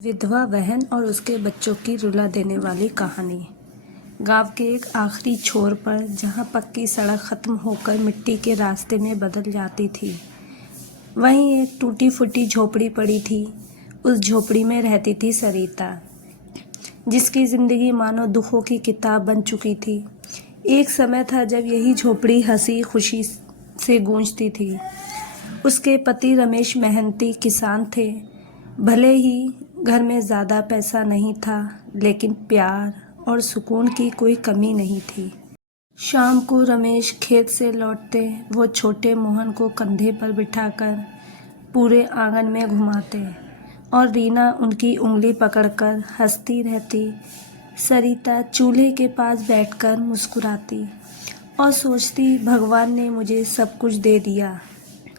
विधवा बहन और उसके बच्चों की रुला देने वाली कहानी। गांव के एक आखिरी छोर पर जहां पक्की सड़क खत्म होकर मिट्टी के रास्ते में बदल जाती थी, वहीं एक टूटी फूटी झोपड़ी पड़ी थी। उस झोपड़ी में रहती थी सरिता, जिसकी जिंदगी मानो दुखों की किताब बन चुकी थी। एक समय था जब यही झोपड़ी हंसी खुशी से गूंजती थी। उसके पति रमेश मेहनती किसान थे। भले ही घर में ज़्यादा पैसा नहीं था, लेकिन प्यार और सुकून की कोई कमी नहीं थी। शाम को रमेश खेत से लौटते वो छोटे मोहन को कंधे पर बिठाकर पूरे आंगन में घुमाते और रीना उनकी उंगली पकड़कर हंसती रहती। सरिता चूल्हे के पास बैठकर मुस्कुराती और सोचती, भगवान ने मुझे सब कुछ दे दिया,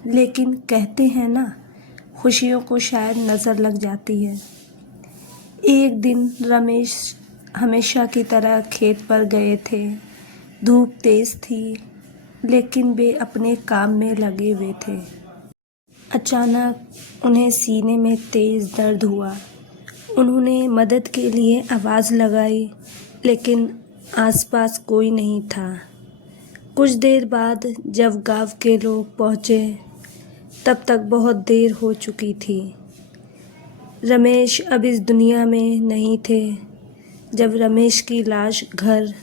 लेकिन कहते हैं ना, खुशियों को शायद नज़र लग जाती है। एक दिन रमेश हमेशा की तरह खेत पर गए थे। धूप तेज थी, लेकिन वे अपने काम में लगे हुए थे। अचानक उन्हें सीने में तेज दर्द हुआ। उन्होंने मदद के लिए आवाज़ लगाई, लेकिन आसपास कोई नहीं था। कुछ देर बाद जब गांव के लोग पहुँचे, तब तक बहुत देर हो चुकी थी। रमेश अब इस दुनिया में नहीं थे। जब रमेश की लाश घर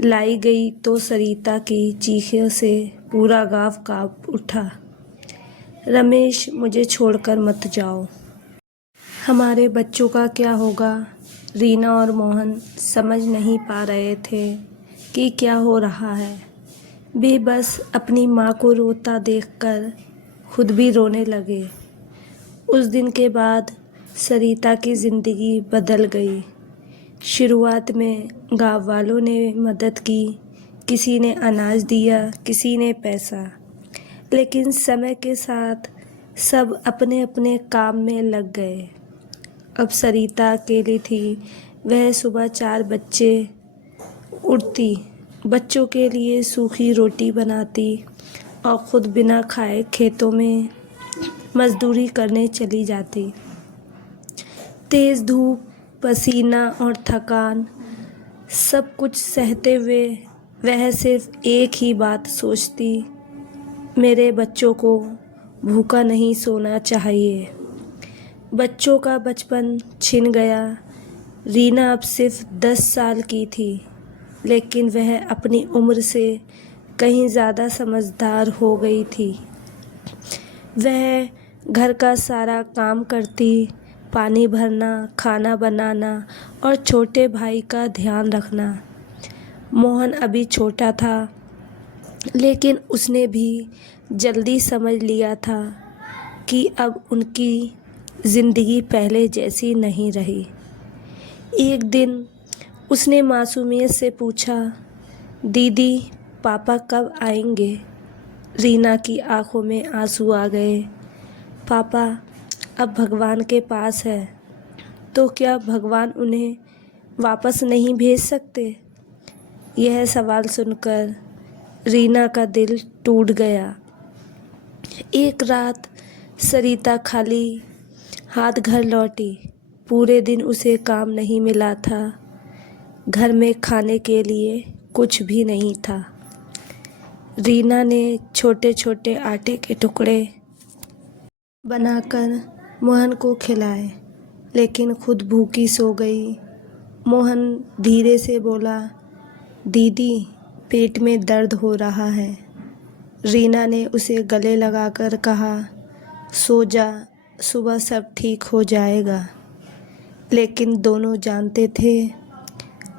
लाई गई तो सरिता की चीखों से पूरा गांव कांप उठा। रमेश, मुझे छोड़कर मत जाओ। हमारे बच्चों का क्या होगा? रीना और मोहन समझ नहीं पा रहे थे कि क्या हो रहा है। वे बस अपनी माँ को रोता देखकर खुद भी रोने लगे। उस दिन के बाद सरिता की ज़िंदगी बदल गई। शुरुआत में गाँव वालों ने मदद की, किसी ने अनाज दिया, किसी ने पैसा, लेकिन समय के साथ सब अपने अपने काम में लग गए। अब सरिता अकेली थी। वह सुबह 4 बजे उठती, बच्चों के लिए सूखी रोटी बनाती और खुद बिना खाए खेतों में मजदूरी करने चली जाती। तेज़ धूप, पसीना और थकान सब कुछ सहते हुए वह सिर्फ एक ही बात सोचती, मेरे बच्चों को भूखा नहीं सोना चाहिए। बच्चों का बचपन छिन गया। रीना अब सिर्फ 10 साल की थी, लेकिन वह अपनी उम्र से कहीं ज़्यादा समझदार हो गई थी। वह घर का सारा काम करती, पानी भरना, खाना बनाना और छोटे भाई का ध्यान रखना। मोहन अभी छोटा था, लेकिन उसने भी जल्दी समझ लिया था कि अब उनकी ज़िंदगी पहले जैसी नहीं रही। एक दिन उसने मासूमियत से पूछा, दीदी, पापा कब आएंगे? रीना की आंखों में आंसू आ गए। पापा अब भगवान के पास है, तो क्या भगवान उन्हें वापस नहीं भेज सकते? यह सवाल सुनकर रीना का दिल टूट गया। एक रात सरिता खाली हाथ घर लौटी। पूरे दिन उसे काम नहीं मिला था। घर में खाने के लिए कुछ भी नहीं था। रीना ने छोटे छोटे आटे के टुकड़े बनाकर मोहन को खिलाए, लेकिन खुद भूखी सो गई। मोहन धीरे से बोला, दीदी, पेट में दर्द हो रहा है। रीना ने उसे गले लगाकर कहा, सो जा, सुबह सब ठीक हो जाएगा। लेकिन दोनों जानते थे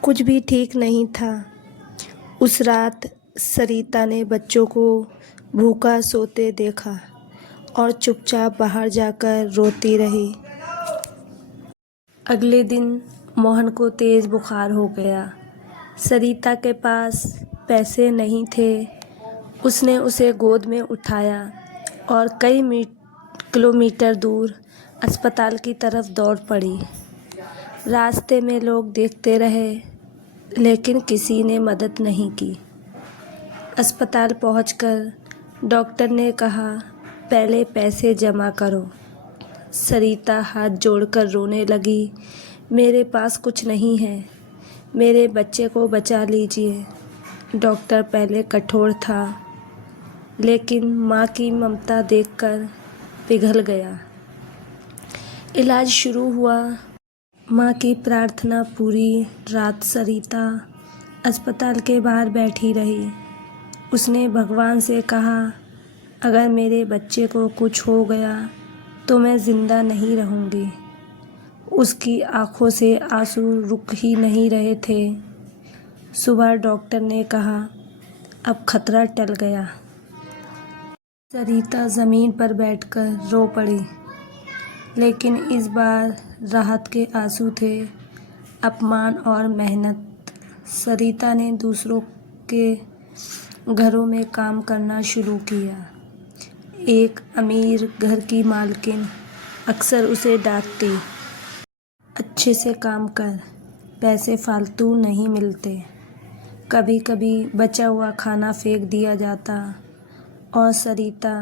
कुछ भी ठीक नहीं था। उस रात सरिता ने बच्चों को भूखा सोते देखा और चुपचाप बाहर जाकर रोती रही। अगले दिन मोहन को तेज़ बुखार हो गया। सरिता के पास पैसे नहीं थे। उसने उसे गोद में उठाया और कई किलोमीटर दूर अस्पताल की तरफ दौड़ पड़ी। रास्ते में लोग देखते रहे, लेकिन किसी ने मदद नहीं की। अस्पताल पहुंचकर डॉक्टर ने कहा, पहले पैसे जमा करो। सरिता हाथ जोड़कर रोने लगी। मेरे पास कुछ नहीं है, मेरे बच्चे को बचा लीजिए। डॉक्टर पहले कठोर था, लेकिन माँ की ममता देखकर पिघल गया। इलाज शुरू हुआ। माँ की प्रार्थना पूरी रात सरिता अस्पताल के बाहर बैठी रही। उसने भगवान से कहा, अगर मेरे बच्चे को कुछ हो गया तो मैं ज़िंदा नहीं रहूँगी। उसकी आंखों से आंसू रुक ही नहीं रहे थे। सुबह डॉक्टर ने कहा, अब खतरा टल गया। सरिता ज़मीन पर बैठकर रो पड़ी, लेकिन इस बार राहत के आंसू थे, अपमान और मेहनत। सरिता ने दूसरों के घरों में काम करना शुरू किया। एक अमीर घर की मालकिन अक्सर उसे डांटती, अच्छे से काम कर, पैसे फालतू नहीं मिलते। कभी कभी बचा हुआ खाना फेंक दिया जाता और सरिता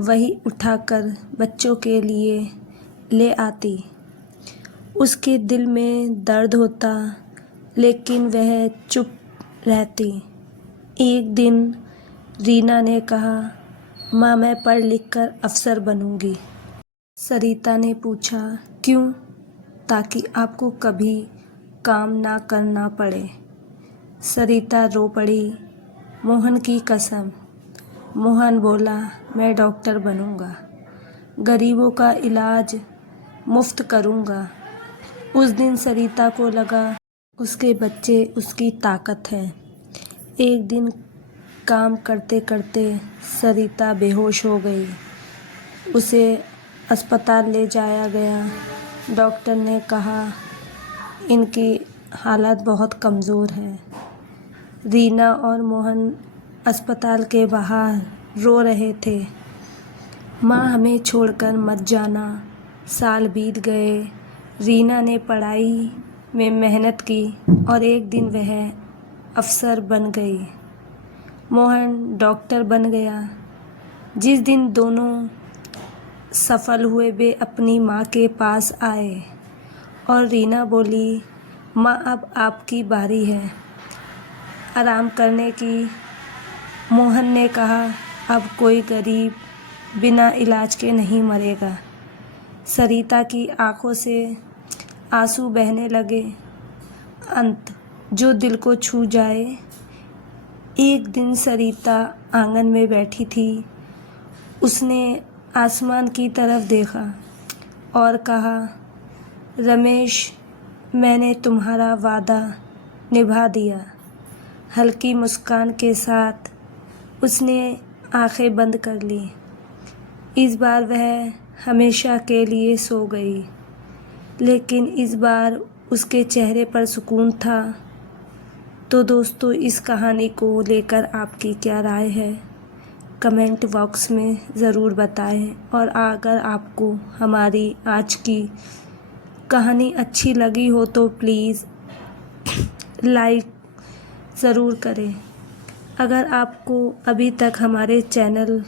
वही उठाकर बच्चों के लिए ले आती। उसके दिल में दर्द होता, लेकिन वह चुप रहती। एक दिन रीना ने कहा, माँ मैं पढ़ लिख कर अफसर बनूंगी। सरिता ने पूछा, क्यों? ताकि आपको कभी काम ना करना पड़े। सरिता रो पड़ी, मोहन की कसम। मोहन बोला, मैं डॉक्टर बनूंगा, गरीबों का इलाज मुफ्त करूंगा। उस दिन सरिता को लगा उसके बच्चे उसकी ताकत है। एक दिन काम करते करते सरिता बेहोश हो गई। उसे अस्पताल ले जाया गया। डॉक्टर ने कहा, इनकी हालत बहुत कमज़ोर है। रीना और मोहन अस्पताल के बाहर रो रहे थे। माँ हमें छोड़कर मत जाना। साल बीत गए। रीना ने पढ़ाई में मेहनत की और एक दिन वह अफसर बन गई। मोहन डॉक्टर बन गया। जिस दिन दोनों सफल हुए, वे अपनी माँ के पास आए और रीना बोली, माँ अब आपकी बारी है आराम करने की। मोहन ने कहा, अब कोई गरीब बिना इलाज के नहीं मरेगा। सरिता की आंखों से आंसू बहने लगे। अंत जो दिल को छू जाए। एक दिन सरिता आंगन में बैठी थी। उसने आसमान की तरफ देखा और कहा, रमेश, मैंने तुम्हारा वादा निभा दिया। हल्की मुस्कान के साथ उसने आंखें बंद कर ली। इस बार वह हमेशा के लिए सो गई, लेकिन इस बार उसके चेहरे पर सुकून था। तो दोस्तों, इस कहानी को लेकर आपकी क्या राय है, कमेंट बॉक्स में ज़रूर बताएं। और अगर आपको हमारी आज की कहानी अच्छी लगी हो तो प्लीज़ लाइक ज़रूर करें। अगर आपको अभी तक हमारे चैनल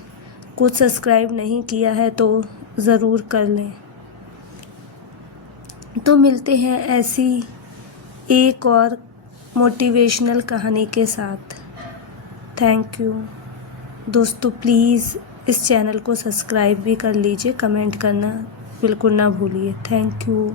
को सब्सक्राइब नहीं किया है तो ज़रूर कर लें। तो मिलते हैं ऐसी एक और मोटिवेशनल कहानी के साथ। थैंक यू दोस्तों। प्लीज़ इस चैनल को सब्सक्राइब भी कर लीजिए, कमेंट करना बिल्कुल ना भूलिए। Thank you.